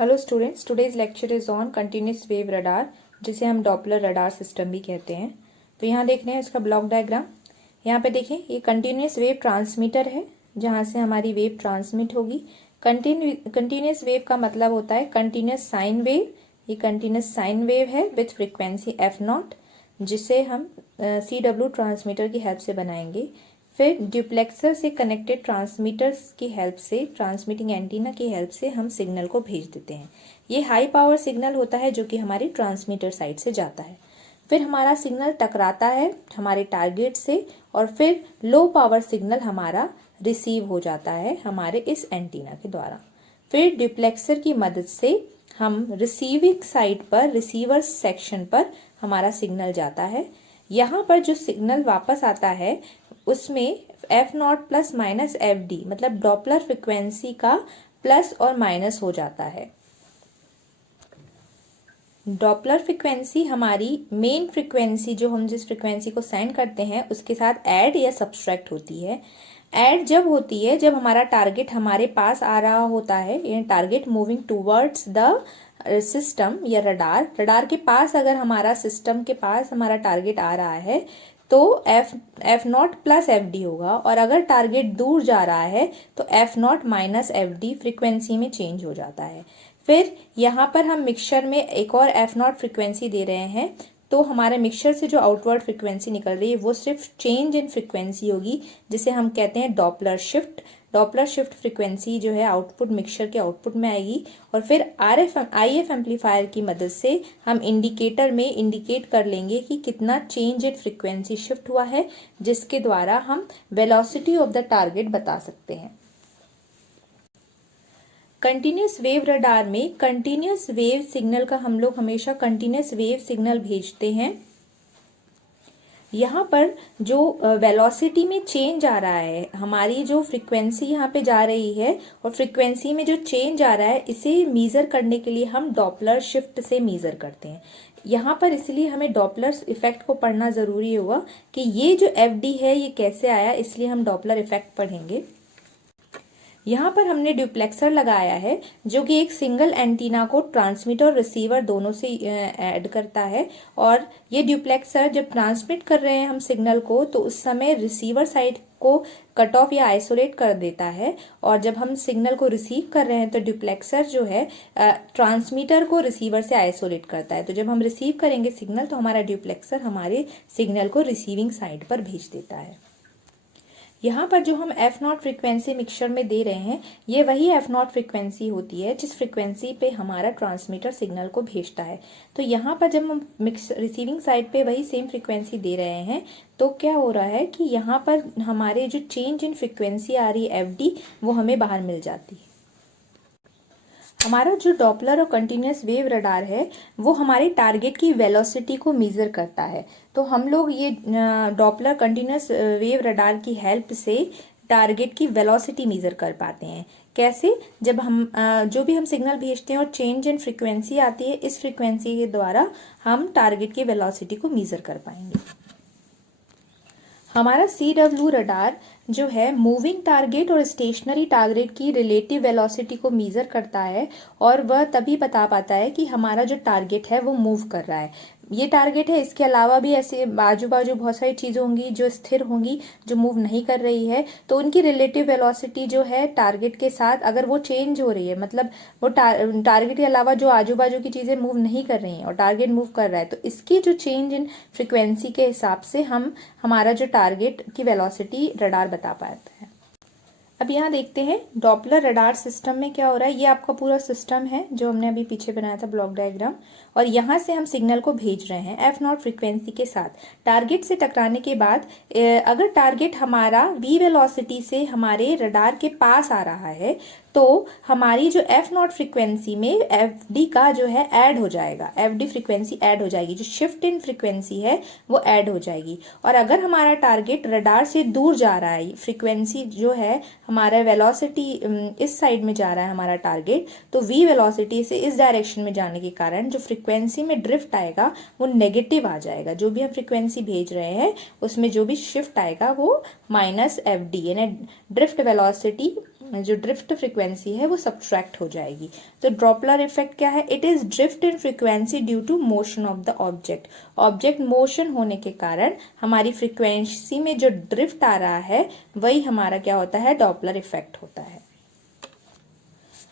Hello students, today's lecture is on continuous wave radar, जिसे हम Doppler radar system भी कहते हैं। तो यहाँ देख रहे हैं इसका ब्लॉक डायग्राम। यहाँ पे देखें, ये कंटिन्यूस वेव ट्रांसमीटर है जहाँ से हमारी वेव ट्रांसमिट होगी। कंटिन्यूस वेव का मतलब होता है कंटिन्यूस साइन वेव। ये कंटिन्यूस साइन वेव है विथ फ्रिक्वेंसी f0, जिसे हम CW ट्रांसमीटर की हेल्प से बनाएंगे। फिर ड्यूप्लेक्सर से कनेक्टेड ट्रांसमीटर्स की हेल्प से, ट्रांसमिटिंग एंटीना की हेल्प से हम सिग्नल को भेज देते हैं। ये हाई पावर सिग्नल होता है जो कि हमारी ट्रांसमीटर साइड से जाता है। फिर हमारा सिग्नल टकराता है हमारे टारगेट से और फिर लो पावर सिग्नल हमारा रिसीव हो जाता है हमारे इस एंटीना के द्वारा। फिर ड्यूप्लेक्सर की मदद से हम रिसीविंग साइड पर, रिसीवर सेक्शन पर हमारा सिग्नल जाता है। यहाँ पर जो सिग्नल वापस आता है उसमें f0 प्लस माइनस FD मतलब डॉपलर फ्रिक्वेंसी का प्लस और माइनस हो जाता है। डॉपलर फ्रिक्वेंसी हमारी मेन फ्रिक्वेंसी, जो हम जिस फ्रिक्वेंसी को सेंड करते हैं उसके साथ ऐड या सब्सट्रैक्ट होती है। ऐड जब होती है जब हमारा टारगेट हमारे पास आ रहा होता है, यानी target moving towards the system या रडार के पास अगर हमारा सिस्टम के पास हमारा टारगेट आ रहा है तो f0 प्लस FD होगा, और अगर टारगेट दूर जा रहा है तो f0 माइनस FD फ्रिक्वेंसी में चेंज हो जाता है। फिर यहाँ पर हम मिक्सचर में एक और f0 फ्रिक्वेंसी दे रहे हैं, तो हमारे मिक्सचर से जो आउटवर्ड फ्रिक्वेंसी निकल रही है वो सिर्फ चेंज इन फ्रिक्वेंसी होगी, जिसे हम कहते हैं Doppler shift. Doppler shift frequency जो है आउटपुट मिक्सचर के आउटपुट में आएगी, और फिर IF एम्पलीफायर की मदद से हम इंडिकेटर में इंडिकेट कर लेंगे कि कितना चेंज इन फ्रिक्वेंसी शिफ्ट हुआ है, जिसके द्वारा हम वेलोसिटी ऑफ द टारगेट बता सकते हैं। कंटिन्यूस वेव रडार में कंटिन्यूस वेव सिग्नल का हम लोग हमेशा कंटिन्यूस वेव सिग्नल भेजते हैं। यहाँ पर जो वेलोसिटी में चेंज आ रहा है, हमारी जो फ्रिक्वेंसी यहाँ पे जा रही है और फ्रिक्वेंसी में जो चेंज आ रहा है, इसे मीजर करने के लिए हम डॉपलर शिफ्ट से मीजर करते हैं। यहाँ पर इसलिए हमें डॉपलर इफेक्ट को पढ़ना जरूरी होगा कि ये जो FD है ये कैसे आया, इसलिए हम डॉपलर इफेक्ट पढ़ेंगे। यहाँ पर हमने ड्यूप्लेक्सर लगाया है जो कि एक सिंगल एंटीना को ट्रांसमीटर और रिसीवर दोनों से ऐड करता है, और ये ड्यूप्लेक्सर जब ट्रांसमिट कर रहे हैं हम सिग्नल को तो उस समय रिसीवर साइड को कट ऑफ या आइसोलेट कर देता है, और जब हम सिग्नल को रिसीव कर रहे हैं तो ड्यूप्लेक्सर जो है ट्रांसमीटर को रिसीवर से आइसोलेट करता है। तो जब हम रिसीव करेंगे सिग्नल तो हमारा ड्यूप्लेक्सर हमारे सिग्नल को रिसीविंग साइड पर भेज देता है। यहाँ पर जो हम f0 फ्रिक्वेंसी मिक्सचर में दे रहे हैं, ये वही f0 फ्रिक्वेंसी होती है जिस फ्रिक्वेंसी पे हमारा ट्रांसमीटर सिग्नल को भेजता है। तो यहाँ पर जब हम रिसीविंग साइड पे वही सेम फ्रिक्वेंसी दे रहे हैं तो क्या हो रहा है कि यहाँ पर हमारे जो चेंज इन फ्रिक्वेंसी आ रही है FD, वो हमें बाहर मिल जाती है। हमारा जो डॉपलर और कंटिन्यूस वेव रडार है वो हमारे टारगेट की वेलोसिटी को मेजर करता है। तो हम लोग ये डॉपलर कंटिन्यूस वेव रडार की हेल्प से टारगेट की वेलोसिटी मेजर कर पाते हैं। कैसे? जब हम जो भी हम सिग्नल भेजते हैं और चेंज इन फ्रिक्वेंसी आती है, इस फ्रिक्वेंसी के द्वारा हम टारगेट की वेलोसिटी को मेजर कर पाएंगे। हमारा CW रडार जो है मूविंग टारगेट और स्टेशनरी टारगेट की रिलेटिव वेलोसिटी को मेजर करता है, और वह तभी बता पाता है कि हमारा जो टारगेट है वो मूव कर रहा है। ये टारगेट है, इसके अलावा भी ऐसे बाजू बाजू बहुत सारी चीजें होंगी जो स्थिर होंगी, जो मूव नहीं कर रही है, तो उनकी रिलेटिव वेलोसिटी जो है टारगेट के साथ अगर वो चेंज हो रही है, मतलब वो टारगेट के अलावा जो आजू बाजू की चीजें मूव नहीं कर रही हैं और टारगेट मूव कर रहा है, तो इसकी जो चेंज इन फ्रिक्वेंसी के हिसाब से हम हमारा जो टारगेट की वेलोसिटी रडार बता पाता है। अब यहाँ देखते हैं डॉपलर रडार सिस्टम में क्या हो रहा है। ये आपका पूरा सिस्टम है जो हमने अभी पीछे बनाया था ब्लॉक डायग्राम, और यहाँ से हम सिग्नल को भेज रहे हैं f0 फ्रिक्वेंसी के साथ। टारगेट से टकराने के बाद अगर टारगेट हमारा v वेलोसिटी से हमारे रडार के पास आ रहा है तो हमारी जो f0 फ्रिक्वेंसी में FD का जो है ऐड हो जाएगा, FD फ्रिक्वेंसी ऐड हो जाएगी, जो शिफ्ट इन फ्रिक्वेंसी है वो ऐड हो जाएगी। और अगर हमारा टारगेट रडार से दूर जा रहा है, फ्रिक्वेंसी जो है हमारा वेलोसिटी इस साइड में जा रहा है हमारा टारगेट, तो v वेलोसिटी से इस डायरेक्शन में जाने के कारण जो फ्रिक्वेंसी में ड्रिफ्ट आएगा वो नेगेटिव आ जाएगा। जो भी हम फ्रिक्वेंसी भेज रहे हैं उसमें जो भी शिफ्ट आएगा वो माइनस FD, यानी ड्रिफ्ट वेलोसिटी जो ड्रिफ्ट फ्रीक्वेंसी है वो सब्ट्रैक्ट हो जाएगी। तो ड्रॉपलर इफेक्ट क्या है? It is drift in frequency due to motion of the object. Object motion होने के कारण हमारी फ्रीक्वेंसी में जो ड्रिफ्ट आ रहा है वही हमारा क्या होता है? डॉपलर इफेक्ट होता है।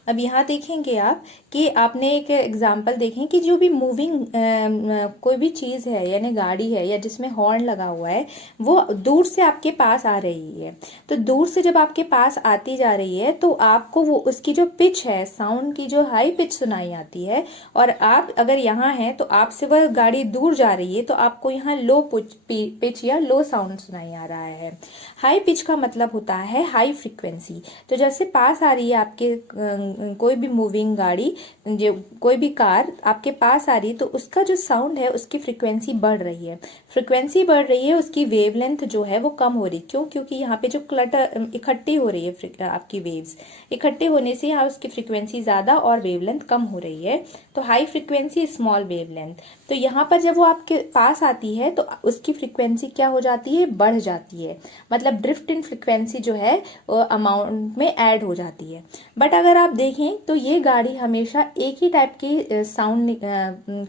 अब यहाँ देखेंगे आप कि आपने एक एग्जाम्पल देखें कि जो भी मूविंग कोई भी चीज़ है यानी गाड़ी है या जिसमें हॉर्न लगा हुआ है वो दूर से आपके पास आ रही है। तो दूर से जब आपके पास आती जा रही है तो आपको वो उसकी जो पिच है, साउंड की जो हाई पिच सुनाई आती है, और आप अगर यहाँ हैं तो आपसे वह गाड़ी दूर जा रही है तो आपको यहाँ लो पिच या लो साउंड सुनाई आ रहा है। हाई पिच का मतलब होता है हाई फ्रीक्वेंसी। तो जैसे पास आ रही है आपके कोई भी मूविंग गाड़ी, जो कोई भी कार आपके पास आ रही है तो उसका जो साउंड है उसकी फ्रीक्वेंसी बढ़ रही है। फ्रीक्वेंसी बढ़ रही है, उसकी वेवलेंथ जो है वो कम हो रही। क्यों? क्योंकि यहाँ पे जो क्लटर इकट्ठी हो रही है, आपकी वेव्स इकट्ठे होने से यहाँ उसकी फ्रीक्वेंसी ज्यादा और वेवलेंथ कम हो रही है। तो हाई फ्रीक्वेंसी स्मॉल वेवलेंथ। तो यहाँ पर जब वो आपके पास आती है तो उसकी फ्रीक्वेंसी क्या हो जाती है? बढ़ जाती है। मतलब ड्रिफ्ट इन फ्रीक्वेंसी जो है अमाउंट में ऐड हो जाती है। बट अगर आप देखें तो ये गाड़ी हमेशा एक ही टाइप की साउंड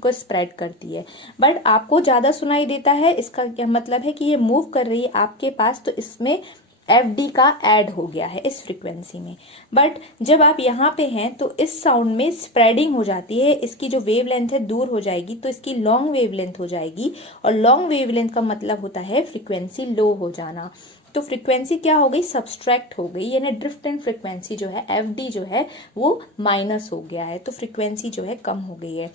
को स्प्रेड करती है, बट आपको ज्यादा सुनाई देता है। इसका क्या मतलब है कि ये मूव कर रही है आपके पास, तो इसमें FD का ऐड हो गया है इस फ्रीक्वेंसी में। बट जब आप यहाँ पे हैं तो इस साउंड में स्प्रेडिंग हो जाती है, इसकी जो वेवलेंथ है दूर हो जाएगी तो इसकी लॉन्ग वेवलेंथ हो जाएगी, और लॉन्ग वेवलेंथ का मतलब होता है फ्रीक्वेंसी लो हो जाना। तो फ्रीक्वेंसी क्या हो गई? सब्सट्रैक्ट हो गई, यानी ड्रिफ्ट इन फ्रीक्वेंसी जो है FD जो है वो माइनस हो गया है, तो फ्रीक्वेंसी जो है कम हो गई है।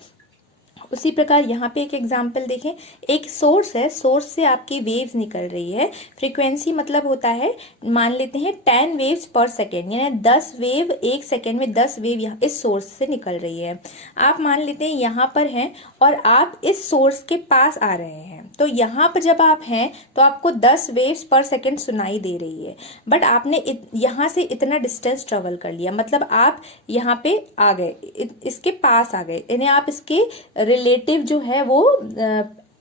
उसी प्रकार यहाँ पे एक एग्जाम्पल देखें। एक सोर्स है, सोर्स से आपकी वेव्स निकल रही है। फ्रीक्वेंसी मतलब होता है, मान लेते हैं 10 वेव्स पर सेकेंड, यानी 10 वेव एक सेकेंड में 10 वेव यहाँ इस सोर्स से निकल रही है। आप मान लेते हैं यहाँ पर हैं और आप इस सोर्स के पास आ रहे हैं, तो यहाँ पर जब आप हैं तो आपको 10 वेव्स पर सेकेंड सुनाई दे रही है। बट आपने यहाँ से इतना डिस्टेंस ट्रेवल कर लिया, मतलब आप यहाँ पे आ गए, इसके पास आ गए, यानी आप इसके रिलेटिव जो है वो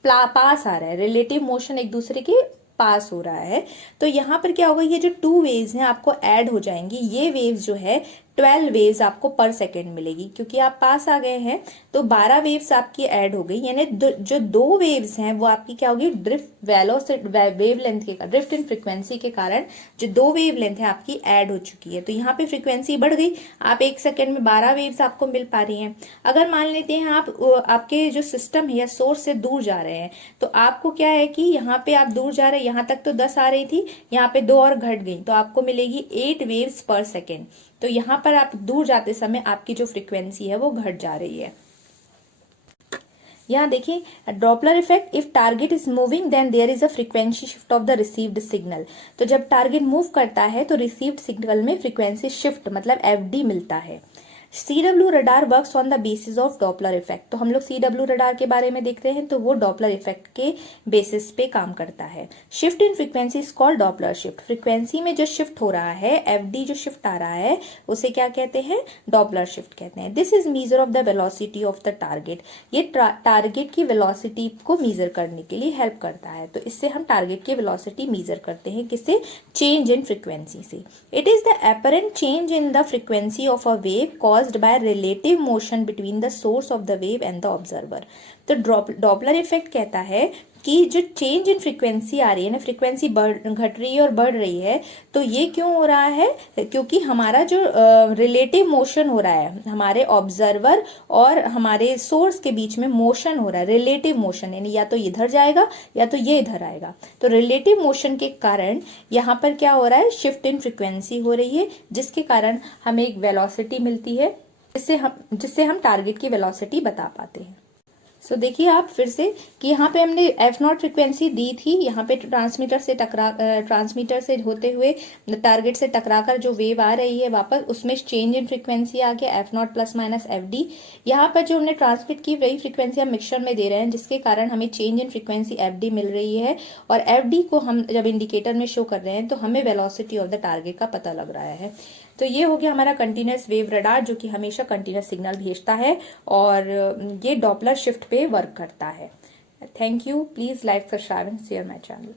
पास आ रहा है, रिलेटिव मोशन एक दूसरे के पास हो रहा है। तो यहाँ पर क्या होगा? ये जो 2 वेव्स हैं आपको ऐड हो जाएंगी। ये वेव्स जो है 12 वेव्स आपको पर सेकेंड मिलेगी, क्योंकि आप पास आ गए हैं तो 12 वेव्स आपकी ऐड हो गई, यानी जो 2 वेव्स हैं वो आपकी क्या होगी? ड्रिफ्ट वेवलेंथ के ड्रिफ्ट इन फ्रीक्वेंसी के कारण जो 2 वेवलेंथ है आपकी ऐड हो चुकी है। तो यहाँ पे फ्रीक्वेंसी बढ़ गई, आप एक सेकेंड में 12 वेव्स आपको मिल पा रही हैं। अगर मान लेते हैं आपके जो सिस्टम है या सोर्स से दूर जा रहे हैं, तो आपको क्या है कि यहाँ पे आप दूर जा रहे हैं, यहाँ तक तो 10 आ रही थी, यहाँ पे 2 और घट गई, तो आपको मिलेगी 8 वेव्स पर सेकेंड। तो यहाँ पर आप दूर जाते समय आपकी जो फ्रीक्वेंसी है वो घट जा रही है। यहाँ देखिए, Doppler effect, if target is moving then there is a frequency shift of the received signal. तो जब टारगेट मूव करता है तो रिसीव्ड सिग्नल में फ्रीक्वेंसी शिफ्ट मतलब FD मिलता है। CW radar works on the basis of Doppler effect. तो हम लोग CW रडार के बारे में देख रहे हैं, तो वो डॉपलर इफेक्ट के बेसिस पे काम करता है। Shift in frequency is called Doppler shift. Frequency में जो शिफ्ट हो रहा है, FD जो शिफ्ट आ रहा है, उसे क्या कहते हैं? डॉपलर शिफ्ट कहते हैं। This is measure of the velocity of the target. ये टारगेट की वेलोसिटी को मीजर करने के लिए हेल्प करता है। तो इससे हम टारगेट की वेलोसिटी मीजर करते हैं, किससे? चेंज इन फ्रीक्वेंसी से। It is the apparent change in the frequency of a wave caused by relative motion between the source of the wave and the observer। तो डॉपलर इफेक्ट कहता है कि जो change in frequency आ रही है ना, frequency घट रही है और बढ़ रही है, तो ये क्यों हो रहा है? क्योंकि हमारा जो रिलेटिव मोशन हो रहा है, हमारे ऑब्जर्वर और हमारे सोर्स के बीच में मोशन हो रहा है, रिलेटिव मोशन, यानी या तो इधर जाएगा या तो ये इधर आएगा। तो रिलेटिव मोशन के कारण यहाँ पर क्या हो रहा है? शिफ्ट इन फ्रीक्वेंसी हो रही है, जिसके कारण हमें एक वेलोसिटी मिलती है, जिससे हम टारगेट की वेलोसिटी बता पाते हैं। सो देखिए आप फिर से कि यहाँ पे हमने F0 फ्रीक्वेंसी दी थी, यहाँ पे ट्रांसमीटर से होते हुए टारगेट से टकराकर जो वेव आ रही है वापस, उसमें चेंज इन फ्रीक्वेंसी आ गया F0 प्लस माइनस FD। यहाँ पर जो हमने ट्रांसमिट की वही फ्रीक्वेंसी हम मिक्सचर में दे रहे हैं, जिसके कारण हमें चेंज इन फ्रीक्वेंसी FD मिल रही है, और FD को हम जब इंडिकेटर में शो कर रहे हैं तो हमें वेलोसिटी ऑफ द टारगेट का पता लग रहा है। तो ये हो गया हमारा कंटिन्यूस वेव रडार, जो कि हमेशा कंटिन्यूस सिग्नल भेजता है और ये डॉपलर शिफ्ट पे वर्क करता है। Thank you. Please like, subscribe and share my channel.